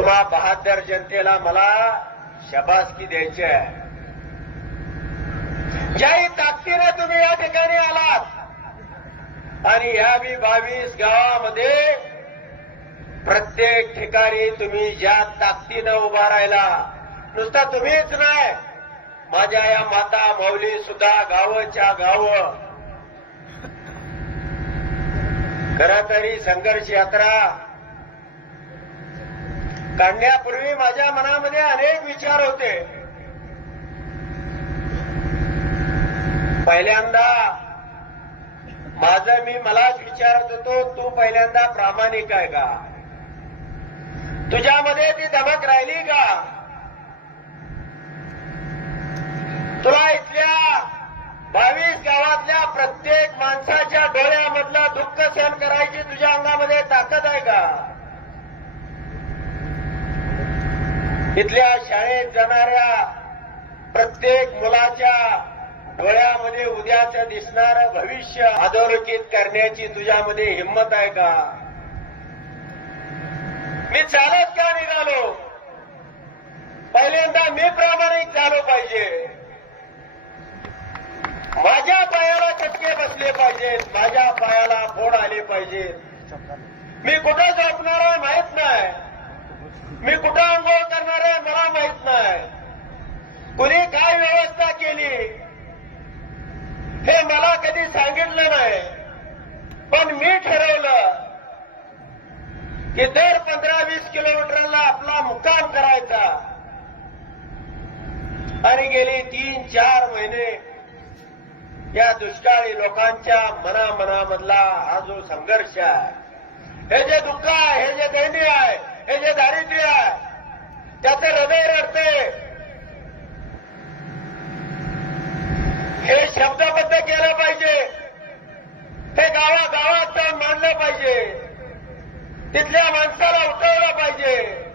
तुम्हा बहादर जनतेला मला शबासकी द्यायची आहे. ज्याही ताकदीने तुम्ही या ठिकाणी आलात. आणि ह्या बी बावीस गावामध्ये प्रत्येक ठिकाणी तुम्ही ज्या ताकदीनं उभा राहिला नुसता तुम्हीच नाही माझ्या या माता माऊली सुद्धा गावच्या गाव. खर तरी संघर्ष यात्रा काढण्यापूर्वी माझ्या मनामध्ये अनेक विचार होते. पहिल्यांदा माझं मी मलाच विचारत होतो तू पहिल्यांदा प्रामाणिक आहे का? तुझ्यामध्ये ती धमक राहिली का? तुला इथल्या बावीस गावातल्या प्रत्येक माणसाच्या डोळ्यामधला दुःख सहन करायची तुझ्या अंगामध्ये ताकद आहे का? इथल्या शाळेत जाणाऱ्या प्रत्येक मुलाच्या डोळ्यामध्ये उद्याचं दिसणारं भविष्य अधोरेखित करण्याची तुझ्यामध्ये हिंमत आहे का? मी चालत का निघालो? पहिल्यांदा मी प्रामाणिक झालो पाहिजे. माझ्या पायाला चटके बसले पाहिजेत माझ्या पायाला फोड आले पाहिजेत. मी कुठं झोपणार आहे माहीत नाही. मी कुठं आंघोळ करणार आहे मला माहीत नाही कुणी काय व्यवस्था केली हे मला कधी सांगितलं नाही. पण मी ठरवलं की दर पंधरा वीस किलोमीटरला आपला मुक्काम करायचा. आणि गेली तीन चार महिने या दुष्काळी लोकांच्या मनामनामधला हा जो संघर्ष आहे हे जे दुःख आहे हे जे दैन्य आहे हे जे दारिद्र्य आहे त्याचं हृदय रडते हे शब्दबद्ध केलं पाहिजे हे गावागावात जाऊन मांडलं पाहिजे. तिथल्या माणसाला उतरवलं पाहिजे.